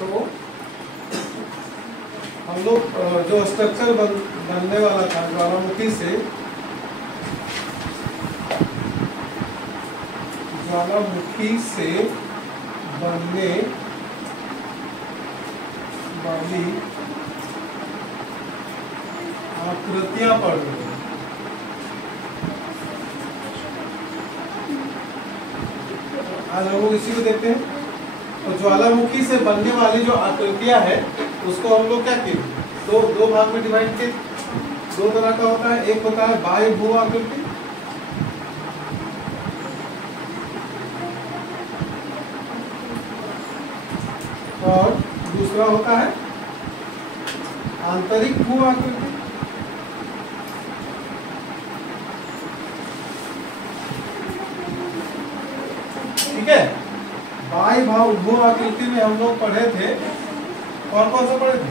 तो हम लोग जो स्ट्रक्चर बनने वाला था ज्वालामुखी से बनने वाली आकृतियां पढ़ रहे हैं। आज हम लोग इसी को देखते हैं। तो ज्वालामुखी से बनने वाली जो आकृतियां है उसको हम लोग क्या किए, दो भाग में डिवाइड किए। दो तरह का होता है, एक होता है बाह्य भू आकृति और दूसरा होता है आंतरिक भू आकृति। ठीक है, बाह्य भू आकृति में हम लोग पढ़े थे, कौन कौन सा पढ़े थे?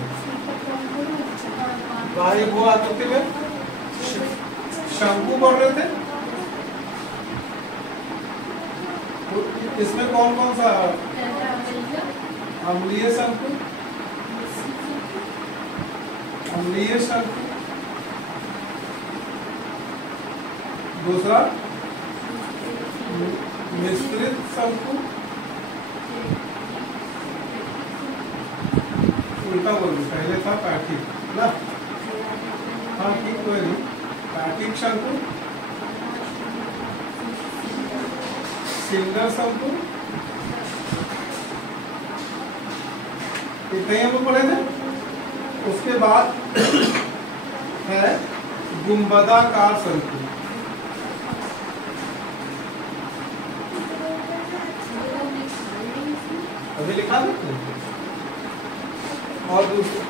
बाह्य भू आकृति में शंकु पढ़ रहे थे। इसमें कौन कौन सा? अम्लीय शंकु, दूसरा मिश्रित शंकु, उल्टा बोल दो, पहले था पैठिक ना, हाँ ठीक, कोई नहीं, पैठिक शंकु, सिंगल शंकु, इतने हम लोग पढ़े थे। उसके बाद है गुंबदाकार शंकु। अभी लिखा देते हैं। और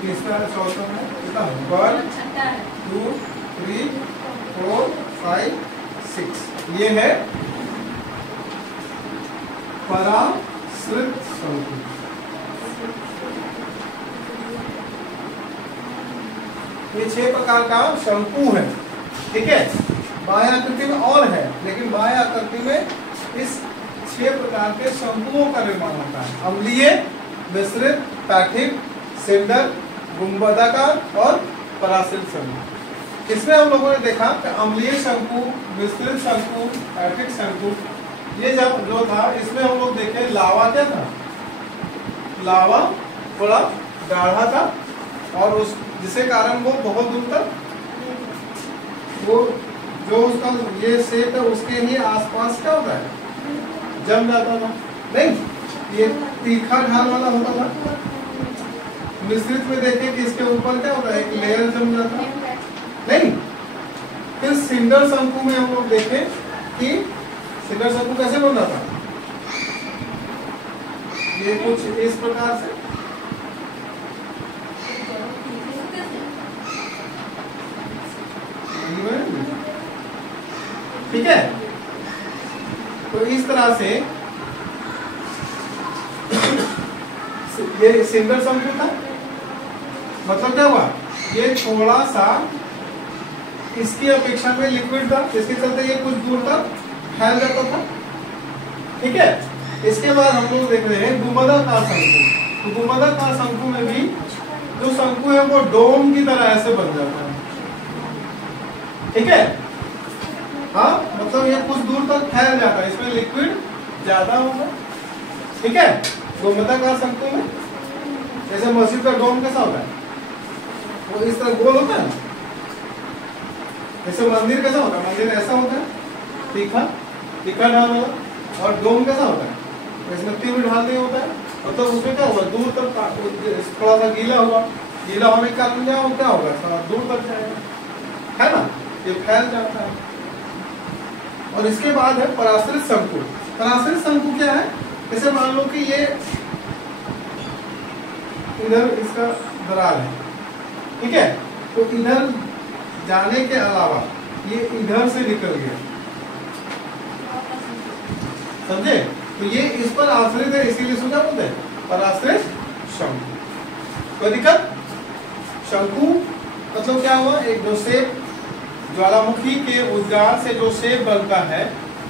तीसरा है, चौथा है, कितना? 1 2 3 4 5 6। ये है पराश्रित शंकु। ये 6 प्रकार का शंकु है। ठीक है, बाह्य आकृति में और है, लेकिन बाह्य आकृति में इस 6 प्रकार के शंकुओं का निर्माण होता है। अम्लीय, मिश्रित, पैठिक, सिंडर, गुंबदाकार और पराश्रित शंकु। इसमें हम लोगों ने देखा कि अम्लीय शंकु, मिश्रित शंकु, पैठिक शंकु, ये जब जो था इसमें हम लोग देखे लावा क्या था, लावा थोड़ा गाढ़ा था और उस जिसके कारण वो बहुत दूर तक वो जो उसका ये शेप है उसके ही आसपास क्या होता है, जम जाता था। नहीं, ये तीखा ढाल वाला होता था। मिश्रित में देखें कि इसके ऊपर क्या होता है, एक लेयर जम जाता है। नहीं, फिर सिंडर शंकु में हम लोग देखें कि सिंडर शंकु कैसे बन रहा था, ये कुछ इस प्रकार से। ठीक है, तो इस तरह से ये सिंगल शंकु था। मतलब क्या हुआ, ये थोड़ा सा इसकी अपेक्षा में लिक्विड था, इसके चलते ये कुछ दूर तक फैल जाता था। ठीक है, इसके बाद हम लोग देख रहे हैं गुंबदाकार शंकु। तो गुंबदाकार शंकु में भी जो शंकु है वो डोम की तरह ऐसे बन जाता है। ठीक है, हाँ, मतलब ये कुछ दूर तक फैल जाता है, इसमें लिक्विड ज्यादा होगा। ठीक है, गुंबदाकार शंकु में जैसे मस्जिद का डोम कैसा होता है, वो इस तरह गोल होता है। जैसे मंदिर कैसा होता है, मंदिर ऐसा होता है, तीखा ढाल वाला। और डोम कैसा होता है, इसमें तीव्र ढाल नहीं होता है। मतलब उसमें क्या होगा, दूर तक थोड़ा सा गीला होने के कारण क्या होगा, थोड़ा दूर तक जाएगा, है ना, ये फैल जाता है। और इसके बाद है पराश्रित शंकु। पराश्रित शंकु क्या है, जैसे मान लो कि ये इधर इसका दरार है। ठीक है, तो इधर जाने के अलावा ये इधर से निकल गया, समझे? तो ये इस पर आश्रित है, इसीलिए इसको क्या बोलते हैं, पराश्रित शंकु। कोई दिक्कत? शंकु मतलब क्या हुआ, एक जो शेप ज्वालामुखी के उद्गार से जो शेप बनता है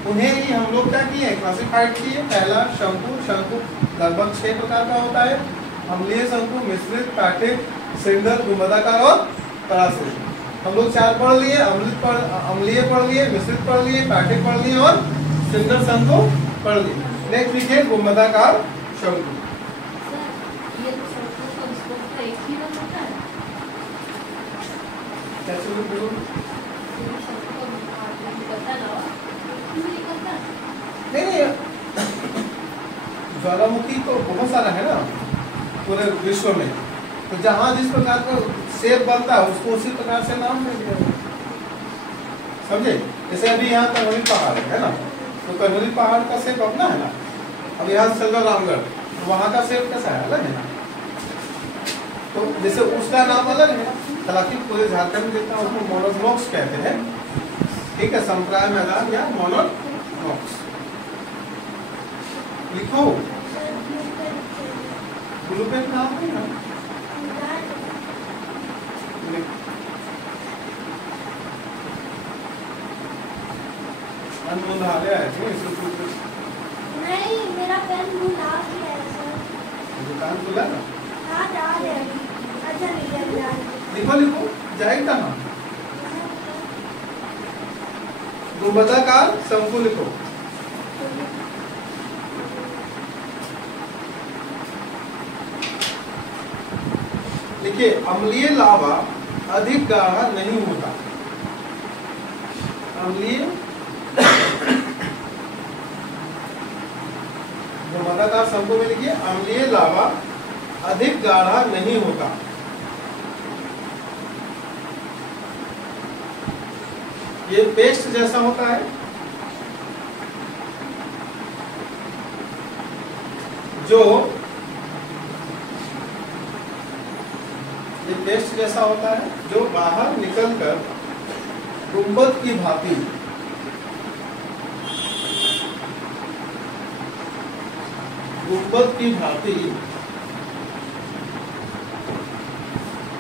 उन्हें ही हम लोग क्या किए, क्लासिफाइड किए। पहला शंकु लगभग 6 प्रकार का होता है। अम्लीय शंकु, मिश्रित, पैठिक, श्रृंगल, गुंबदाकार और पराश्रित। हम लोग 4 पढ़ लिए, अम्लीय पढ़ लिए, मिश्रित पढ़ लिए, पैठिक पढ़ लिए और श्रृंगल शंकु पढ़ लिए। नेक्स्ट लिखिए गुंबदाकार शंकु। कैसे बोलो? नहीं, ज्वालामुखी तो बहुत सारा है ना पूरे विश्व में, तो जहाँ जिस प्रकार का शेप बनता है उसको उसी प्रकार से नाम दे दिया, समझे? जैसे अभी यहाँ कन्हौली पहाड़ है ना, तो कन्हौली पहाड़ का शेप अपना है ना, अब यहाँ चल रामगढ़, तो वहाँ का शेप कैसा है? अलग है ना, तो जैसे उसका नाम अलग है। हालांकि पूरे झारखंड में जितना उसको मोनोमॉक्स कहते हैं, ठीक है, संप्राय मैदान या मोनोमॉक्स। लिखो ब्लू पेन नाम है ना, अनमुंदाले आए थे नहीं, मेरा पेन भुला गया है सर। दुकान खुला ना? हाँ, जा रहे हैं। अच्छा नहीं जा रहे। लिखो लिखो, जाएगा कहाँ? गुंबदाकार शंकु लिखो। देखिए, अम्लीय लावा अधिक गाढ़ा नहीं होता। अम्लीय गुंबदाकार शंकु में लिखिए, अम्लीय लावा अधिक गाढ़ा नहीं होता। ये पेस्ट जैसा होता है, जो ये पेस्ट जैसा होता है जो बाहर निकलकर गुंबद की भांति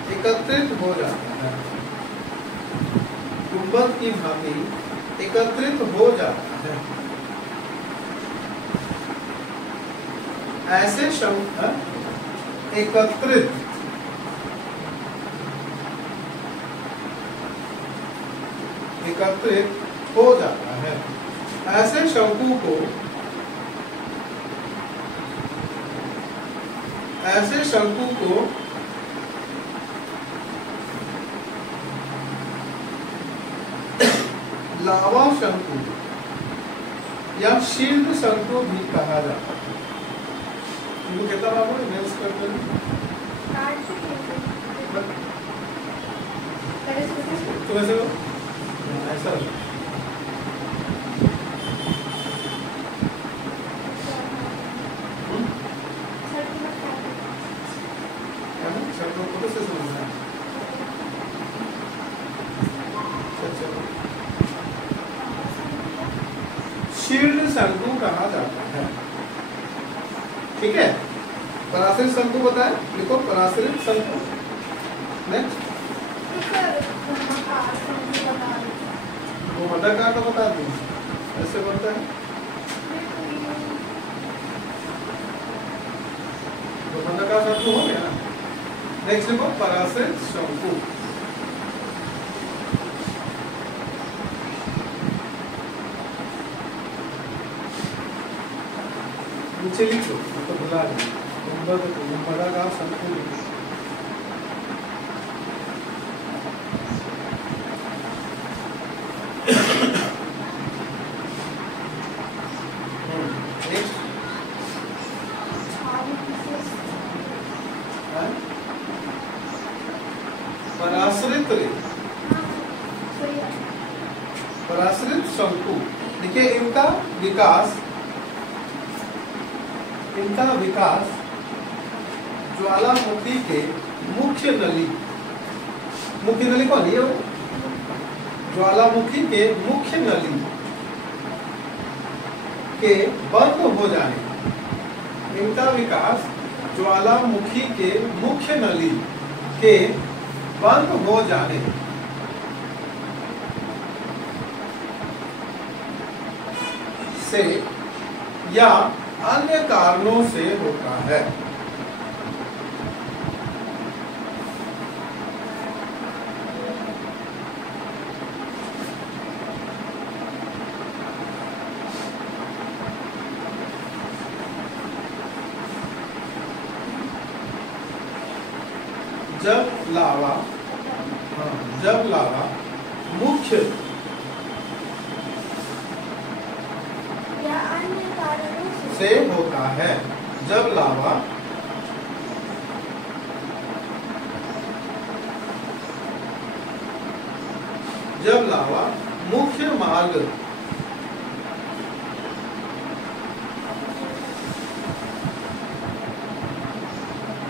एकत्रित हो जाता है, गुंबद की भांति एकत्रित हो जाता है। ऐसे शंकु एकत्रित हो जाता है। ऐसे शंकु को लावा शंकु या शीर्ष शंकु भी कहा जाता है। इनको कितना बाबू मेल्स करते हैं? तो वैसे ऐसा शीर्ष शंकु कहा जाता है, ठीक है। पराश्रित शंकु बताए, लिखो पराश्रित शंकु। नेक्स्ट गुंबदाकार तो बता दूं, ऐसे बनता है गुंबदाकार शंकु हो गया। नेक्स्ट लिखो पराश्रित शंकु। नीचे लिखो, तो भुला गुंबदाकार शंकु लिखो। पराश्रित शंकु, देखिए इनका विकास ज्वालामुखी के मुख्य नली कौन है? ज्वालामुखी के मुख्य नली के बंद हो जाने, इनका विकास ज्वालामुखी के मुख्य नली के बंद हो जाने से या अन्य कारणों से होता है। जब लावा, हाँ, जब लावा मुख्य या अन्य कारणों से होता है, जब लावा मुख्य मार्ग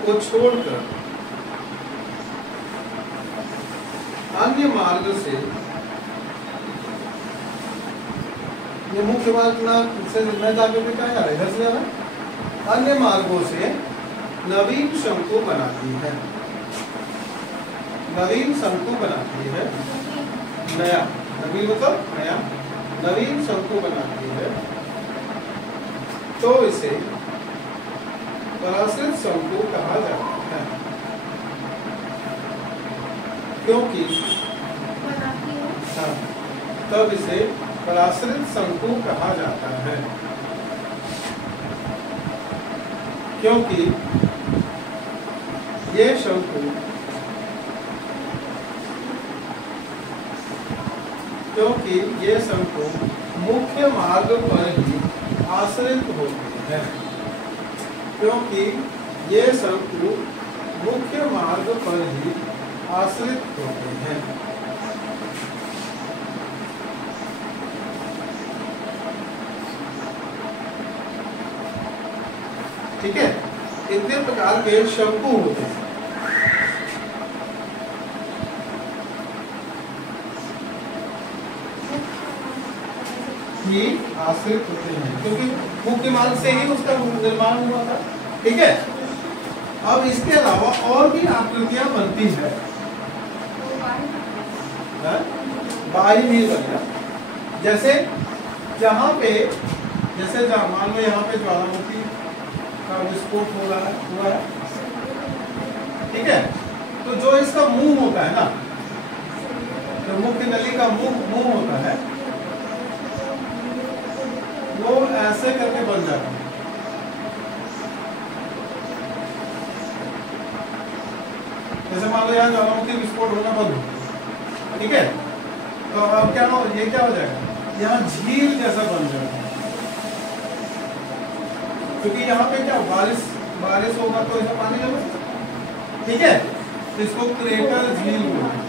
को छोड़कर अन्य मार्ग से, ये मुख्य मार्ग ना से न जाकर के क्या जा रहा है, इधर से जा रहा है, अन्य मार्गों से नवीन शंकु बनाती है, नवीन शंकु बनाती है, नया, नवीन मतलब नया, नवीन शंकु बनाती है, तो इसे पराश्रित शंकु कहा जाता है, क्योंकि हाँ, तब इसे पराश्रित शंकु कहा जाता है, क्योंकि ये शंकु मुख्य मार्ग पर ही आश्रित होते हैं, क्योंकि ये शंकु मुख्य मार्ग पर ही आश्रित होते हैं। ठीक है, इतने प्रकार के शंकु होते हैं। ही आश्रित होते हैं, क्योंकि मुख्य मार्ग से ही उसका निर्माण हुआ था। ठीक है, अब इसके अलावा और भी आकृतियां बनती है, बाह्य भी बनेगा, जैसे जहाँ पे, जैसे मान लो यहाँ पे ज्वालामुखी का विस्फोट हुआ है, ठीक है, तो जो इसका मुंह होता है ना, जो मुख्य नली का मुंह होता है, वो ऐसे करके बन जाता है। जैसे मान लो यहाँ ज्वालामुखी विस्फोट होना बंद हो, ठीक है, तो अब क्या हो, ये क्या हो जाएगा, यहाँ झील जैसा बन जाएगा, क्योंकि यहाँ पे क्या बारिश होगा तो ऐसा पानी जमा, ठीक है, तो इसको क्रेटर झील बोलते हैं।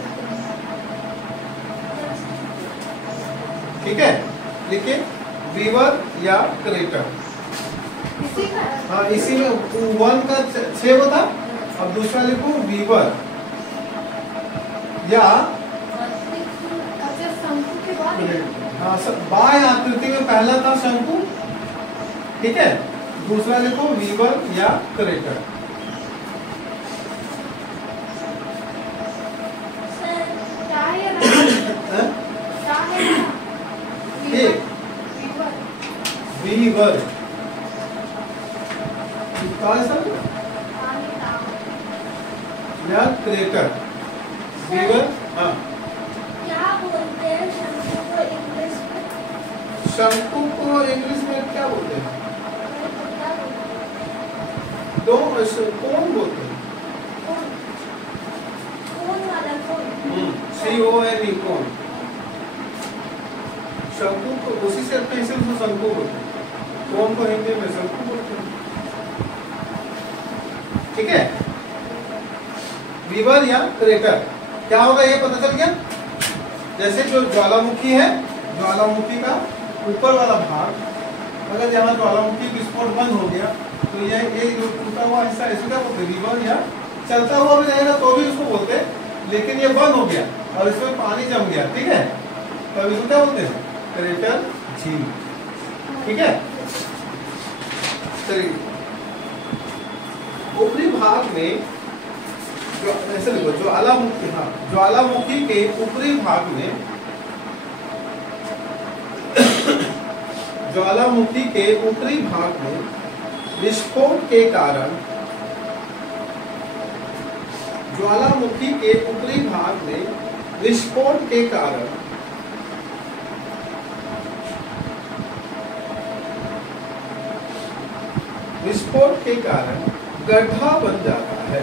ठीक है, लिखिए वीवर या क्रेटर। हाँ, इसी में 1 का 6 होता, अब दूसरा लिखो वीवर या, हाँ, बाह्य आकृति में पहला था शंकु, ठीक है, दूसरा लिखो वीवर या क्रेटर। वीवर या क्रेटर, वीवर, हाँ, क्या बोलते हैं शंकु को इंग्लिश में? शंकु को इंग्लिश में क्या बोलते हैं? दो कौन बोलते हैं? कौन वाला कौन? CONE, कौन? शंकु को उसी से पैसे उसको शंकु बोलते हैं, कौन को हिंदी में शंकु बोलते हैं। ठीक है, वीवर या क्रेटर क्या होगा ये पता चल गया। जैसे जो ज्वालामुखी है, ज्वालामुखी का ऊपर वाला भाग, अगर यहाँ ज्वालामुखी विस्फोट बंद हो गया तो ये जो टूटा हुआ हिस्सा, इसको क्या बोलते हैं, वीवर, या चलता हुआ भी रहेगा तो भी उसको बोलते हैं, लेकिन ये बंद हो गया और इसमें पानी जम गया, ठीक है, तो इसको क्या बोलते हैं, क्रेटर झील। ठीक है, चलिए ऊपरी भाग में ऐसे लिखो, ज्वालामुखी, हाँ, ज्वालामुखी के ऊपरी भाग में, ज्वालामुखी के ऊपरी भाग में विस्फोट के कारण, ज्वालामुखी के ऊपरी भाग में विस्फोट के कारण गड्ढा बन जाता है,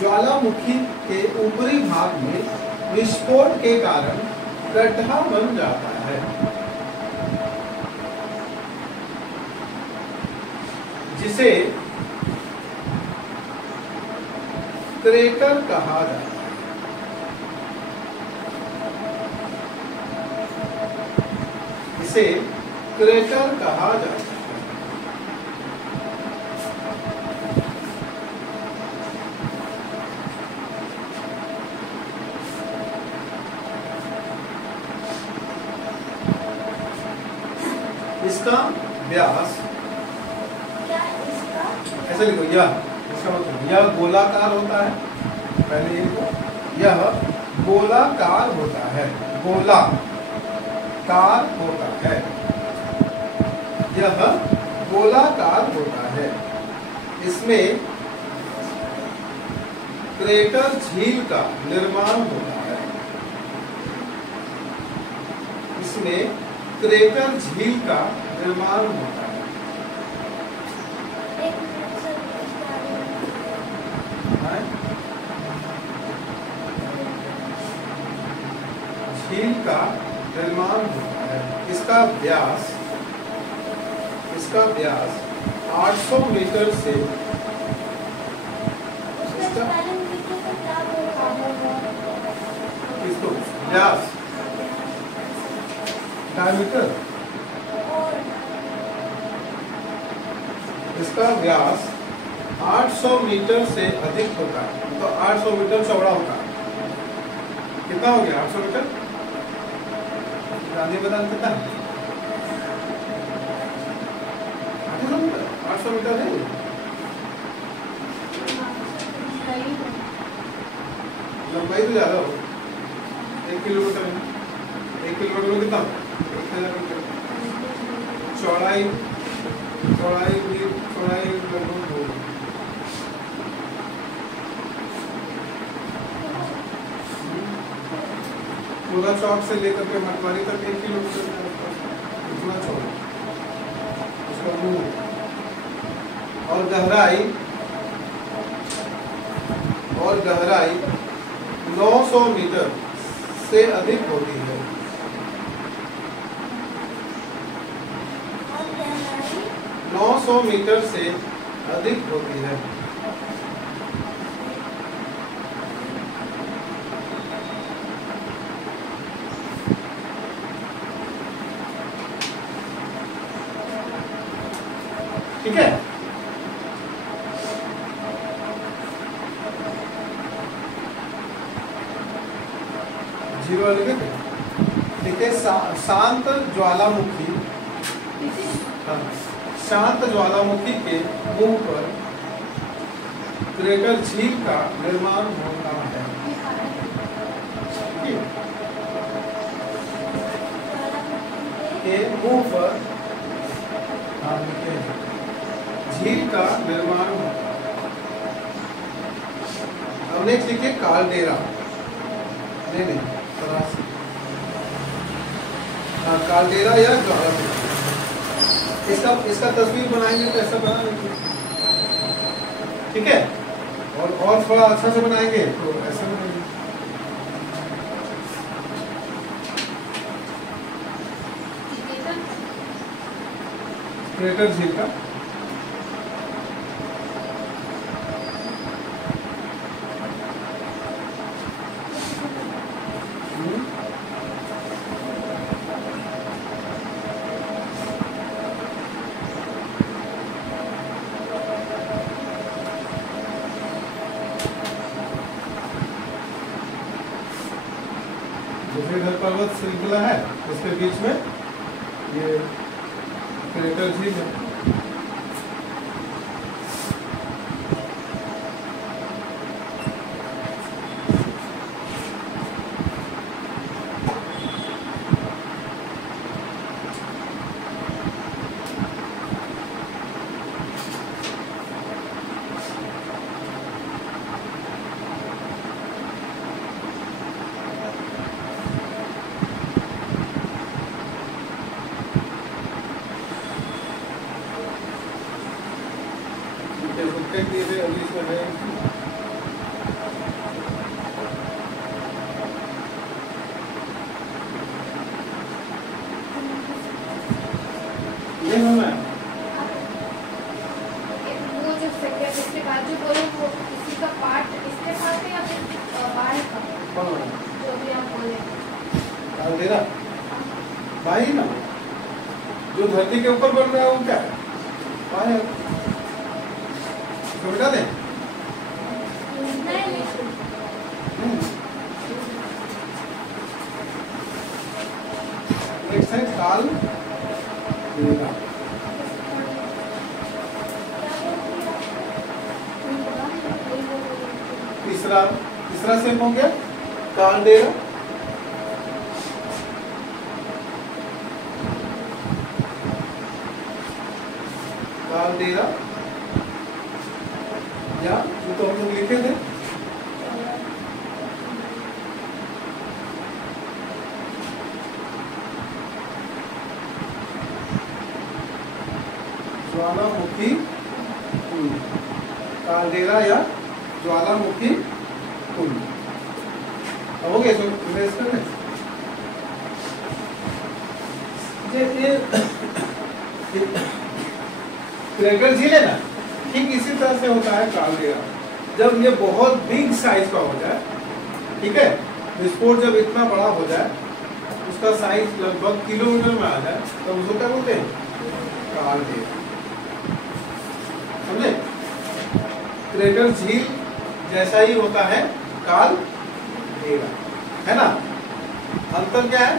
ज्वालामुखी के ऊपरी भाग में विस्फोट के कारण गड्ढा बन जाता है, जिसे क्रेटर कहा जाता है। इसे क्रेटर कहा जाता है। इसका व्यास, क्या इसका? ऐसे लिखो, यह, इसका मतलब यह गोलाकार होता है, पहले ये लिखो, यह गोलाकार होता है, गोलाकार होता है, यह गोलाकार होता है। इसमें क्रेटर झील का निर्माण होता है, इसमें क्रेटर झील का निर्माण होता है। एक मिनट सर, इसका हैं? झील का निर्माण होता है। इसका व्यास 800 मीटर से, उसका स्पेलिंग लिखिए तो क्या होगा? इसको व्यास डायमीटर, और इसका व्यास 800 मीटर से अधिक होता है, तो 800 मीटर चौड़ा होता है। कितना हो गया 800 मीटर? गांधी मैदान कितना है? 800 मीटर है। लंबाई तो ज्यादा हो, 1 किलोमीटर है। 1 किलोमीटर में कितना? 1000 मीटर। चौड़ाई लगभग हो, पूरा चौक से लेकर के मटवारी तक 1 किलोमीटर के आसपास, इतना चौड़ा उसका मुंह। और गहराई 900 मीटर से अधिक होती है। और गहराई 900 मीटर से अधिक होती है। ठीक है। जीरो लिखे थे, ठीक है। शांत ज्वालामुखी, हाँ, शांत ज्वालामुखी के मुंह पर क्रेटर झील का निर्माण होता है। ठीक है? के मुंह पर, हाँ, लिखे हैं, झील का निर्माण होता है। अब नेक्स्ट लिखिए कालडेरा, नहीं तरासी, हाँ, कालडेरा या ज्वालामुखी। इसका तस्वीर बनाएंगे तो ऐसा बना लेंगे, ठीक है। और थोड़ा अच्छा से बनाएंगे तो ऐसा बनाएंगे। क्रेटर झील का विजयधर पर्वत श्रृंखला है, इसके बीच में ये क्रेटर झील है। फेक दिए थे, अभी इसमें है ये होना है। वो जो सेकंड इसके बाद जो बोले वो इसी का पार्ट इसके साथ है या फिर बाहर का कौन होना? जो भी आप बोले कालदेरा भाई ना, जो धरती के ऊपर बन रहा है वो क्या है? भाई है। इसको मिटा दें? नहीं नेक्स्ट है कालदेरा। तीसरा सेम हो गया कालदेरा। कालदेरा या जो तो हम लोग लिखे थे ज्वालामुखी कुंड, कालदेरा या ज्वालामुखी कुंड। अब हो गया सो इमेज करने क्रेटर झील है ना, ठीक इसी तरह से होता है कालदेरा। जब ये बहुत बिग साइज का हो जाए, ठीक है, विस्फोट जब इतना बड़ा हो जाए, उसका साइज लगभग किलोमीटर में आ जाए, तो उसको क्या बोलते हैं? कालदेरा। समझे? क्रेटर झील जैसा ही होता है कालदेरा, है ना। अंतर क्या है?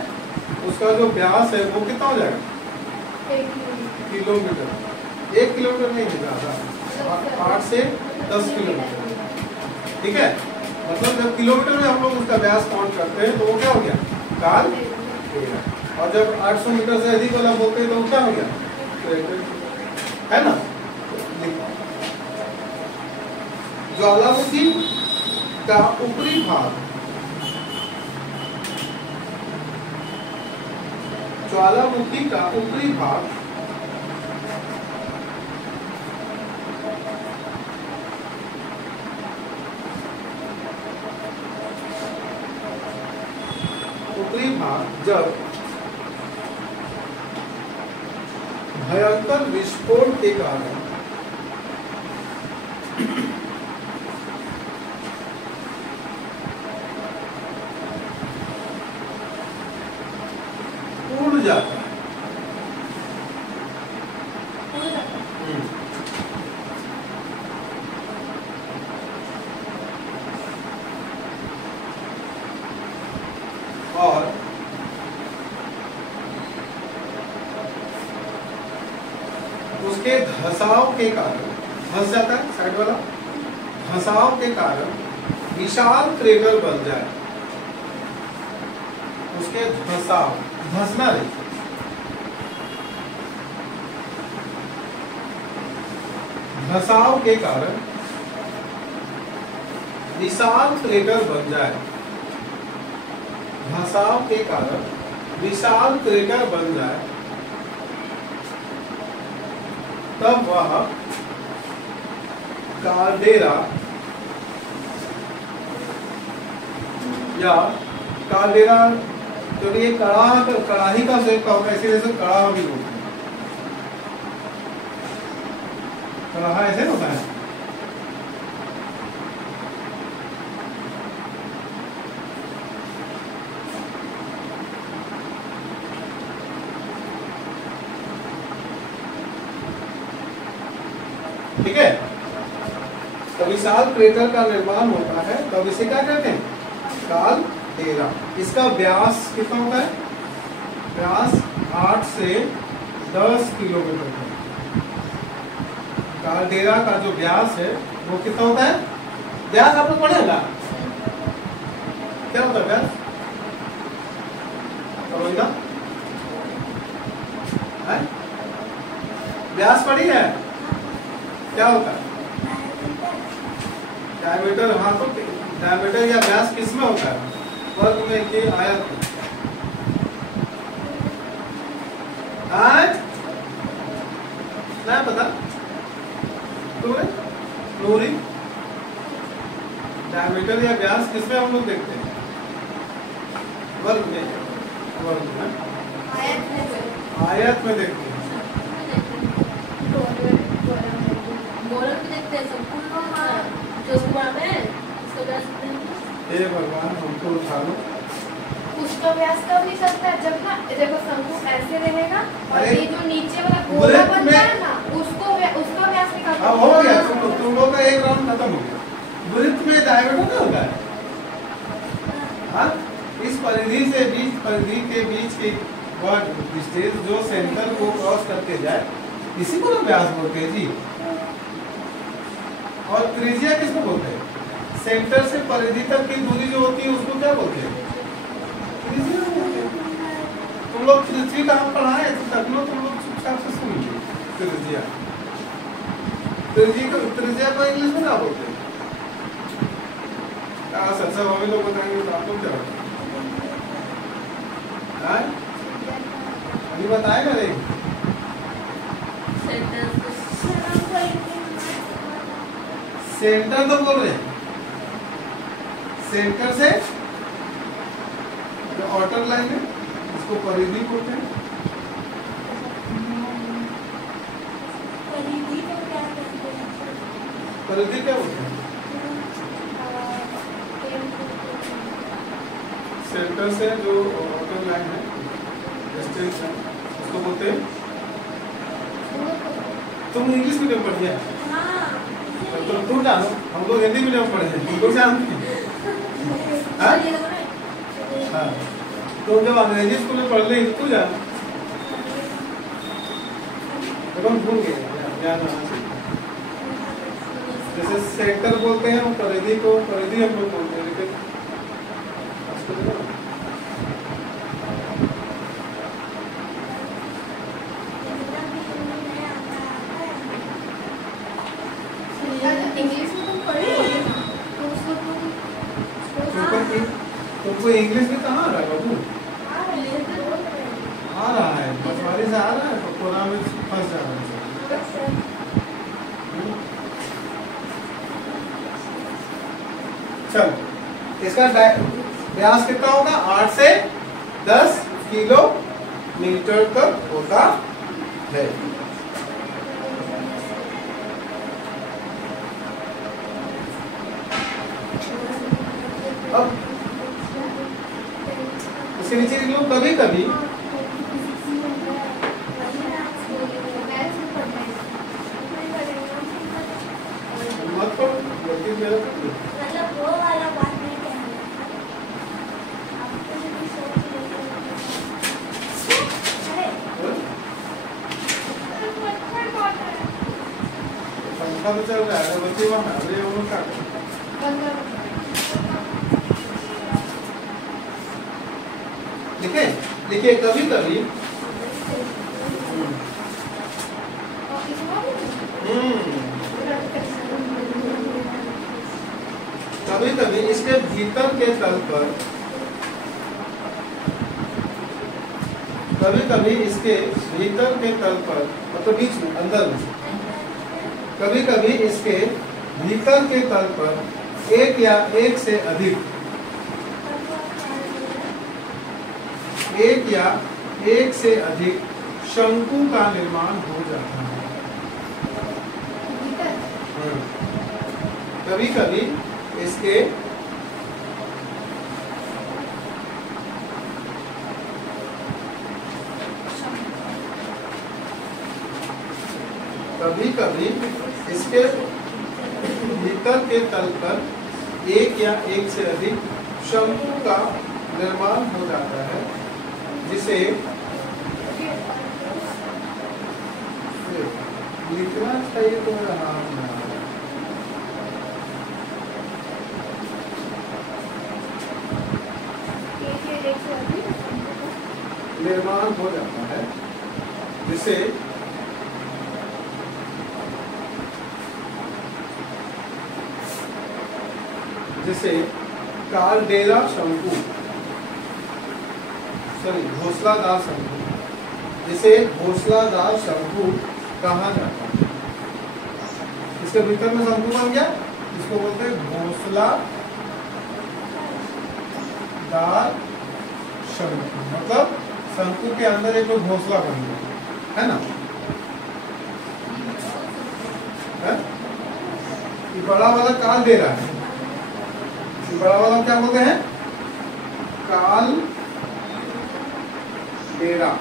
उसका जो व्यास है वो कितना हो जाएगा? किलोमीटर। 1 किलोमीटर नहीं होगा, 8 से 10 किलोमीटर, ठीक है। मतलब जब किलोमीटर में हम लोग उसका व्यास काउंट करते हैं तो वो क्या हो गया? कालदेरा। और जब 800 मीटर से अधिक वाला बोलते हैं तो वो क्या हो गया? है ना। ज्वालामुखी का ऊपरी भाग, ज्वालामुखी का ऊपरी भाग जब भयंकर विस्फोट के कारण उड़ जाता है। और उसके धसाव के कारण, धस जाता है साइड वाला, धसाव के कारण विशाल क्रेटर बन जाए। उसके धसाव, धसना नहीं, धसाव के कारण विशाल क्रेटर बन जाए। धसाव के कारण विशाल क्रेटर बन जाए, तब वह काल्डेरा या काल्डेरा, तो ये कड़ाही का शेप का होता है, इसी जैसे कड़ाहा भी होता है। कड़ाहा ऐसे होता है। ठीक है, तो विशाल क्रेटर का निर्माण होता है, तब इसे क्या कहते हैं? काल्डेरा। इसका व्यास कितना होता है? व्यास 8 से 10 किलोमीटर है। काल्डेरा का जो व्यास है वो कितना होता है? व्यास आप लोग पढ़ेगा, क्या होता है व्यास? समझना, व्यास पढ़ी है, क्या होता है? डायमीटर। हाँ, तो डायमीटर या व्यास किसमें होता है? वर्ग में के आयत में। नहीं पता तुम्हें? नूरी डायमीटर या व्यास किसमें हम लोग देखते हैं? वर्ग में, वर्ग में, आयत में देखते हैं। हे भगवान हमको उठा लो। उसका व्यास कब नहीं सकता जब ना देखो शंकु ऐसे रहेगा और अरे, ये जो नीचे वाला गोला वृत्त बनता में- है ना उसका व्यास निकाल हाँ हो गया, तुम लोग का एक राउंड खत्म हो गया। वृत्त में डायमीटर क्या होता है? हाँ, इस परिधि से बीच परिधि के बीच की डिस्टेंस जो सेंटर को क्रॉस करके जाए इसी को ना व्यास बोलते हैं जी। और त्रिज्या किसको बोलते हैं? सेंटर से परिधि तक की दूरी जो होती है उसको क्या बोलते हैं? त्रिज्या बोलते हैं। तुम लोग पृथ्वी का हम पढ़ाए तब लोग तुम लोग चुपचाप से सुन लीजिए। त्रिज्या, त्रिज्या को इंग्लिश में क्या बोलते हैं? अच्छा हमें लोग बताएंगे तो आप लोग क्या बताएंगे? अभी बताए ना रे। सेंटर तो बोल रहे हैं, सेंटर से जो आउटर लाइन है उसको परिधि बोलते हैं। परिधि क्या बोलते हैं? सेंटर से जो आउटर लाइन है डिस्टेंस है उसको बोलते हैं। तुम इंग्लिश मीडियम पढ़ी है तो तुम जानो, हम लोग हिंदी मीडियम पढ़े हैं, तुम लोग जानते हैं। हाँ, तो जब अंग्रेजी स्कूल में पढ़ ले तू जान, जब हम भूल गए ज्ञान आना चाहिए। जैसे सेक्टर बोलते हैं, परिधि को परिधि हम लोग बोलते हैं, लेकिन इंग्लिश में तुम पढ़े होगे ना तो उसको तुमको इंग्लिश में कहाँ आ रहा है बाबू? आ रहा है, पटवारी से आ रहा है, तो कोरा में फंस जा रहा है। चलो, इसका व्यास कितना होगा? 8 से 10 किलोमीटर तक होता है। अब इसके नीचे लिख लो, कभी कभी मत पढ़ो, गलती मेरा कर लो। पंखा तो चल रहा है, बच्चे वहाँ अरे वो क्या लिखे? लिखिए, कभी कभी कभी कभी इसके भीतर के तल पर, कभी कभी इसके भीतर के तल पर, मतलब बीच में, अंदर में, कभी कभी इसके भीतर के तल पर एक या एक से अधिक शंकु का निर्माण हो जाता है। कभी कभी इसके भीतर के तल पर एक या एक से अधिक शंकु का निर्माण हो जाता है, जिसे लिखना चाहिए तो मेरा नाम है। निर्माण हो जाता है, जिसे कालडेरा शंकु, सॉरी घोंसलादार शंकु, जिसे घोंसलादार शंकु कहा जाता है। इसके भीतर में शंकु बन गया, इसको बोलते हैं घोंसलादार दार शंकु, मतलब शंकु के अंदर एक घोंसला बन गया, है ना। ये बड़ा वाला काल दे रहा है, बड़ा वाला क्या बोलते हैं, काल डेरा।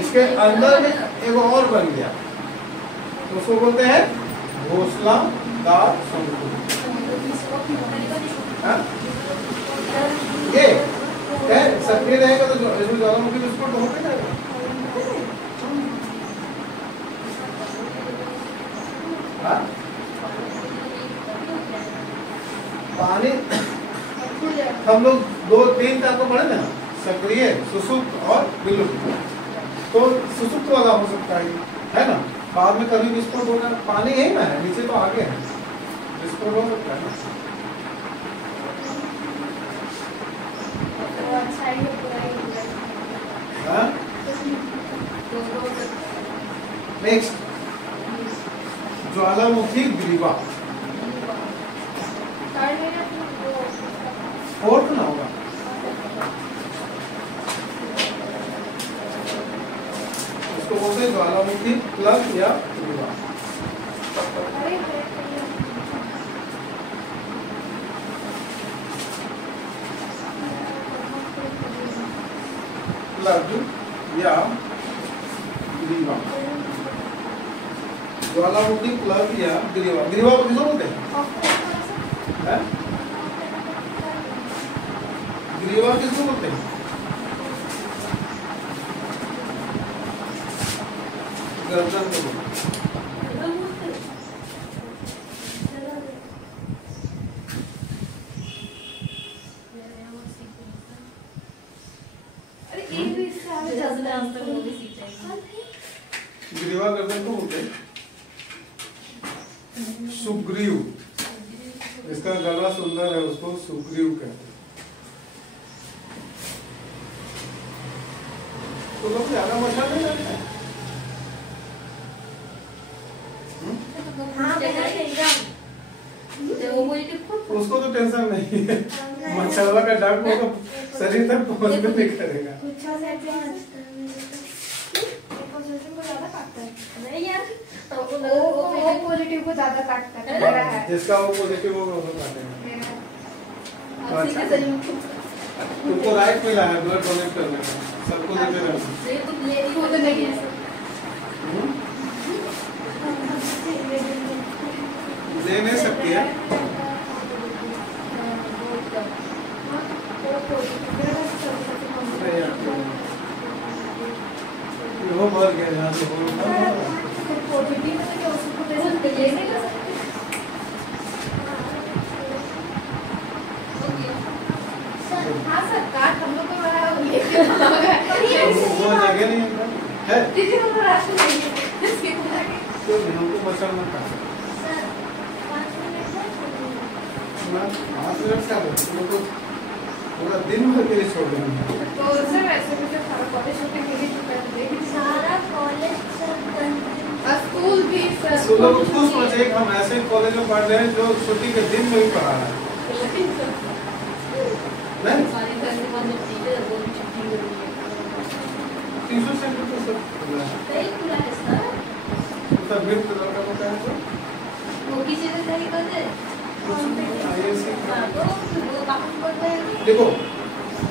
इसके अंदर में एक और बन गया, तो उसको बोलते हैं घोंसला दार शंकु। ये सक्रिय रहेगा तो इसमें ज्वालामुखी विस्फोट होते जाएगा। पानी हम लोग 2-3 का तो पढ़े ना, सक्रिय, सुसुप्त और विलुप्त। तो सुसुप्त वाला हो सकता है ना, बाद में कभी विस्फोट होगा, पानी यही ना है, नीचे तो आगे है, विस्फोट हो सकता है। नेक्स्ट, ज्वालामुखी ग्रीवा, फोर्थ ना होगा, इसको बोलते हैं ज्वालामुखी प्लग या ग्रीवा। प्लग या ग्रीवा, ज्वालामुखी प्लग या ग्रीवा। ग्रीवा को किसको बोलते हैं? ग्रीवा किसको बोलते हैं? गर्दन को बोलते हैं। ग्रीवा गर्दन को बोलते हैं। सुग्रीव, जिसका गला सुंदर है उसको सुग्रीव कहते हैं। तो लोग ज्यादा मजा नहीं लगता है। उसको तो टेंशन नहीं है, मच्छरवा का डंक वो तो शरीर तक पहुंचने नहीं करेगा। पॉजिटिव को ज्यादा काटता है, जिसका वो पॉजिटिव वो काटेगा। तुमको राइट मिला है ब्लड डोनेट करने का, सबको देते रहना। ले नहीं सकती है, वो मर गया जहाँ से वो जगह नहीं है, तो हमको मच्छर मत काटो। 5 मिनट का तो पूरा दिन भर के लिए छोड़ देंगे। तो सर ऐसे भी सारा कॉलेज शूटिंग के लिए सारा कॉलेज स्कूल भी स्कूल सोचे हम ऐसे कॉलेज में पढ़ रहे हैं जो छुट्टी के दिन में भी पढ़ा रहा है। नहीं ट्यूशन सेंटर तो सब खुला है, सब मिल कर लड़का होता है तो वो किसी से सही कर दे। देखो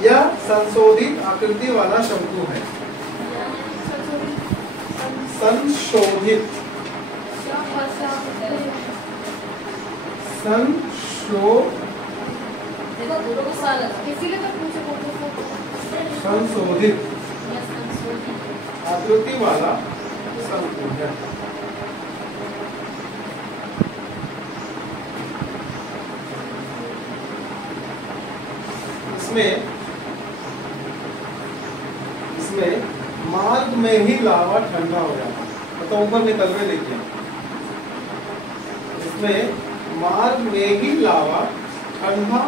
यह संशोधित आकृति वाला शंकु है, संशोधित संशोधित आकृति वाला शंकु है। इसमें मार्ग में ही लावा ठंडा हो जाता है, तो ऊपर निकल रहे देखिए, इसमें मार्ग में ही लावा ठंडा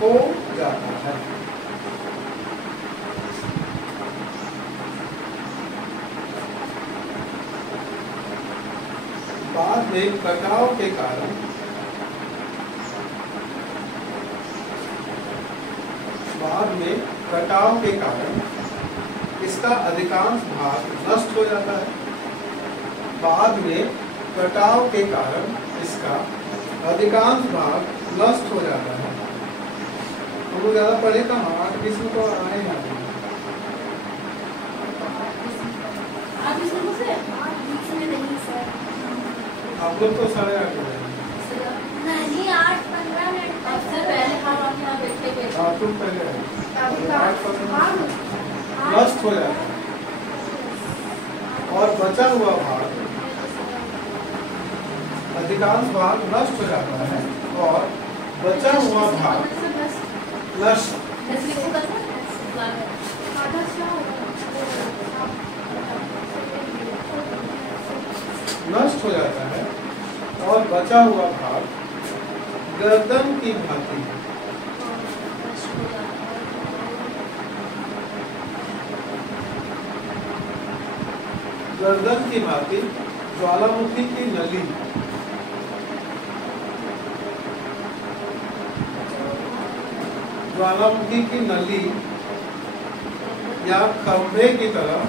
हो जाता है। बाद में कटाव के कारण इसका अधिकांश भाग नष्ट हो जाता है। बाद में कटाव के कारण इसका अधिकांश भाग नष्ट हो जाता है। हम लोग ज्यादा पढ़े कहाँ, 8 में तो आए हैं आप लोग तो 8:30 हो जाएंगे। नहीं 8-15 मिनट सबसे पहले हम अपने यहाँ बैठे थे। हाँ तुम पहले आए। 8 नष्ट हो जाता है और बचा हुआ भाग, अधिकांश भाग नष्ट हो जाता है और बचा हुआ भाग नष्ट नष्ट हो जाता है और बचा हुआ भाग गर्दन की भांति ज्वालामुखी की नली या खंभे की तरह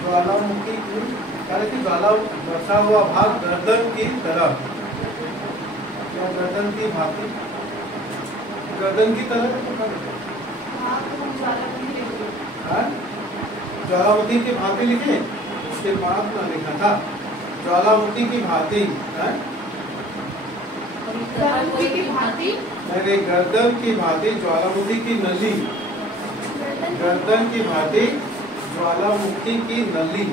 ज्वालामुखी की बचा हुआ भाग गर्दन की तरह या गर्दन की भांति, गर्दन की तरह ज्वालामुखी की भांति लिखे, उसके बाद ना लिखा था ज्वालामुखी की भांति है, मेरे गर्दन की भांति ज्वालामुखी की नली, गर्दन की भांति ज्वालामुखी की नली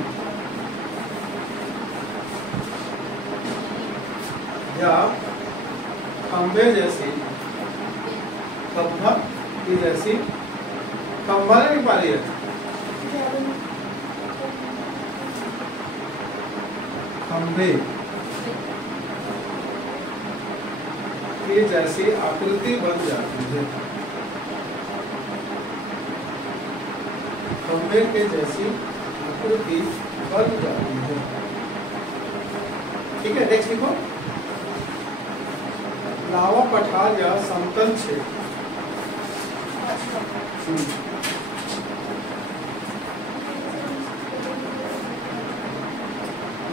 या खंभे जैसी, खंभा की जैसी, खंभा नहीं पा रही है, खंभे की जैसी आकृति बन जाती है, खंभे के जैसी आकृति बन जाती है। ठीक है, नेक्स्ट लिखो। लावा पठार या समतल क्षेत्र,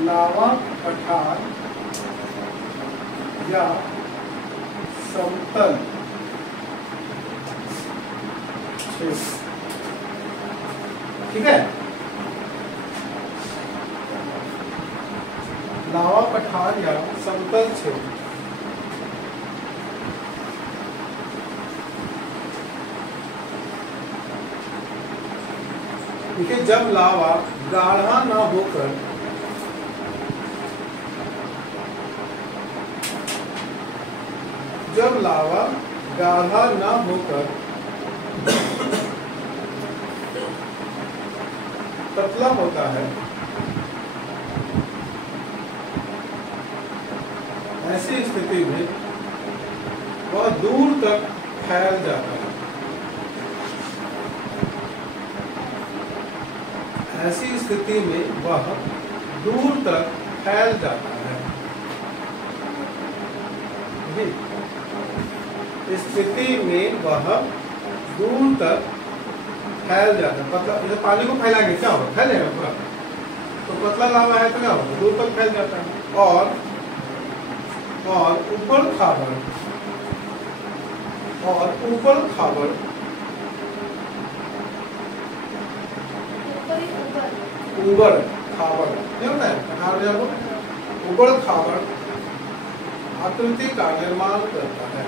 लावा पठार या समतल क्षेत्र, ठीक है। लावा पठार या समतल क्षेत्र देखिए, जब लावा गाढ़ा ना होकर पतला होता है, ऐसी स्थिति में वह दूर तक फैल जाता है। ऐसी स्थिति में वह दूर तक फैल जाता है। स्थिति में वह दूर तक फैल जाता है। पतला, जैसे पानी को फैलाएंगे क्या होगा, फैलेगा पूरा, तो पतला लावा है तो क्या होगा, दूर तक फैल जाता है। और ऊपर खाबर उबड़ खाबड़ नहीं होता है, उबड़ खाबड़ आकृति का निर्माण करता है।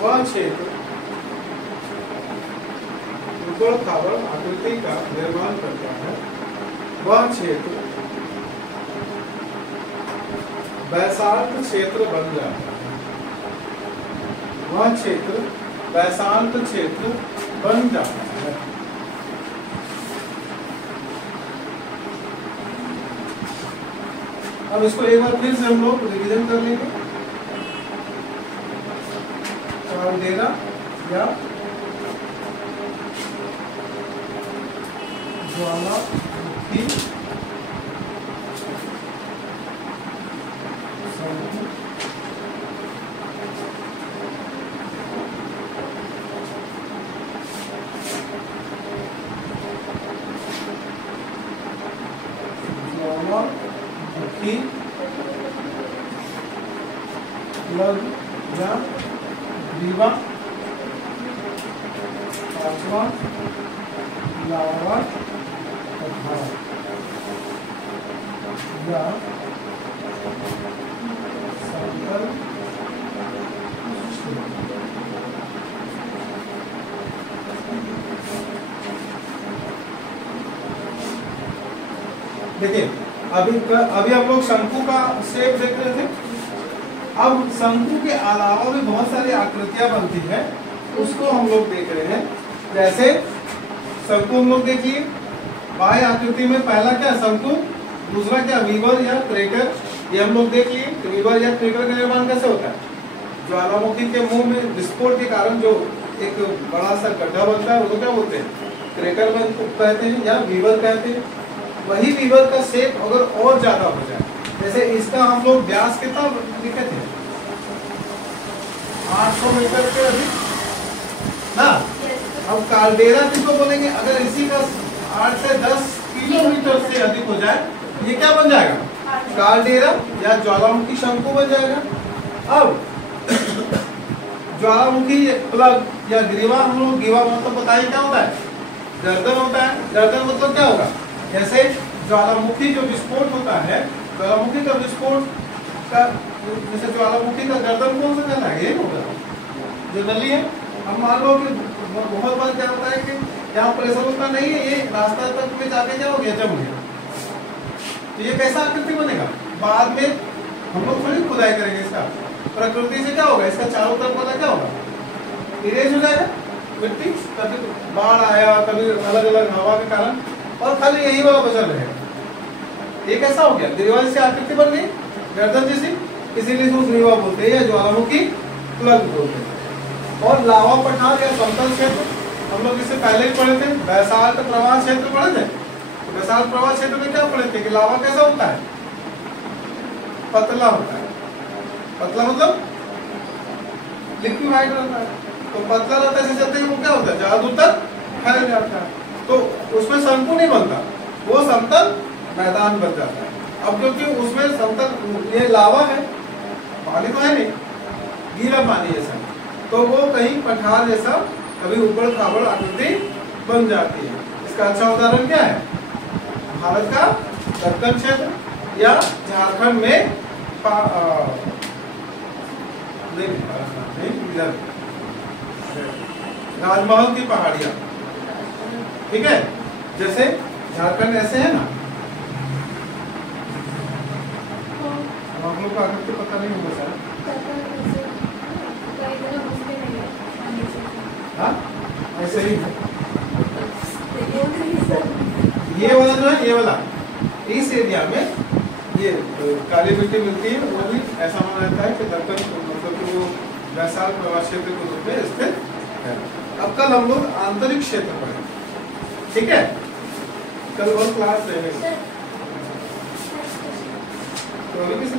वह क्षेत्र उबड़ खाबड़ आकृति का निर्माण करता है, वह क्षेत्र बैसाल्ट क्षेत्र बन जाता है। वह क्षेत्र बैसाल्ट क्षेत्र बन जाता है। अब इसको एक बार फिर से हम लोग रिवीजन कर लेंगे। कालडेरा या ज्वालामुखी शंकु। ज्वालामुखी प्लग या ग्रीवा। पांचवा लावा पठार या समतल देखिए अभी हम लोग शंकु का शेप देख रहे थे। अब शंकु के अलावा भी बहुत सारी आकृतियां बनती है, उसको हम लोग देख रहे हैं। जैसे शंकु हम लोग देखिए, बाह्य आकृति में पहला क्या शंकु, दूसरा क्या वीवर या क्रैकर, ये हम लोग देख लिए। वीवर या क्रैकर का निर्माण कैसे होता है? ज्वालामुखी के मुंह में विस्फोट के कारण जो एक बड़ा सा गड्ढा बनता है उसको क्या बोलते हैं? क्रैकर कहते हैं या वीवर कहते हैं। वही वीवर का शेप अगर और ज्यादा हो जाए, जैसे इसका हम लोग व्यास कितना लिखे थे? 800 मीटर के अधिक ना। अब कालडेरा किसको बोलेंगे? अगर इसी का 8 से 10 किलोमीटर से अधिक हो जाए, ये क्या बन जाएगा? कालडेरा या ज्वालामुखी शंकु बन जाएगा। अब ज्वालामुखी प्लग या ग्रीवा, हम लोग ग्रीवा मतलब बताइए क्या होता है? गर्दन होता है। गर्दन मतलब क्या होगा? जैसे ज्वालामुखी जो विस्फोट होता है, ज्वालामुखी का विस्फोट का, जैसे ज्वालामुखी का गर्दन कौन सा कहता है? ये होगा जो नली है। हम मान लो कि बहुत बार क्या होता है कि यहाँ प्रेशर उतना नहीं है, ये रास्ता तक में जाके क्या हो गया? जम गया। तो ये कैसा आकृति बनेगा? बाद में हम लोग थोड़ी खुदाई करेंगे इसका। प्रकृति से क्या होगा? इसका चारों तरफ वाला क्या होगा? इरेज हो जाएगा मिट्टी। कभी बाढ़ आया, कभी अलग अलग हवा के कारण, और खाली यही वाला बचा रहेगा। ये कैसा हो गया? ग्रीवा से आकृति बन गई गर्दन जैसी, इसीलिए इसको ग्रीवा बोलते हैं या ज्वालामुखी प्लग बोलते हैं। और लावा पठार या समतल क्षेत्र, हम लोग इससे पहले ही पढ़े थे। बैसाल्ट प्रवाह क्षेत्र पढ़े थे। तो बैसाल्ट प्रवाह क्षेत्र में क्या पढ़े थे कि लावा कैसा होता है? पतला होता है। पतला मतलब लिक्विफाइड रहता है। तो पतला रहता है, चलते वो क्या होता है? ज्यादा दूर तक फैल जाता है। तो उसमें शंकु नहीं बनता, वो समतल मैदान बन जाता है। अब क्योंकि उसमें समतल ये लावा है, पानी तो है नहीं, गीला पानी जैसा, तो वो कहीं पठार जैसा कभी ऊपर खाबड़ आकृति बन जाती है। इसका अच्छा उदाहरण क्या है? भारत का दक्कन क्षेत्र या झारखंड में राजमहल की पहाड़ियां, ठीक है। जैसे झारखंड ऐसे है ना, आप लोग को आकृति पता नहीं होगा सर। हाँ ऐसे ही है। ये वाला जो है, ये वाला इस एरिया में ये काली मिट्टी मिलती है, वो भी ऐसा माना जाता है कि दक्कन मतलब कि वो बैसाल्ट प्रवाह क्षेत्र के रूप में स्थित है। अब कल हम लोग आंतरिक क्षेत्र पढ़ेंगे, ठीक है। कल और क्लास रहेगा तो अभी किस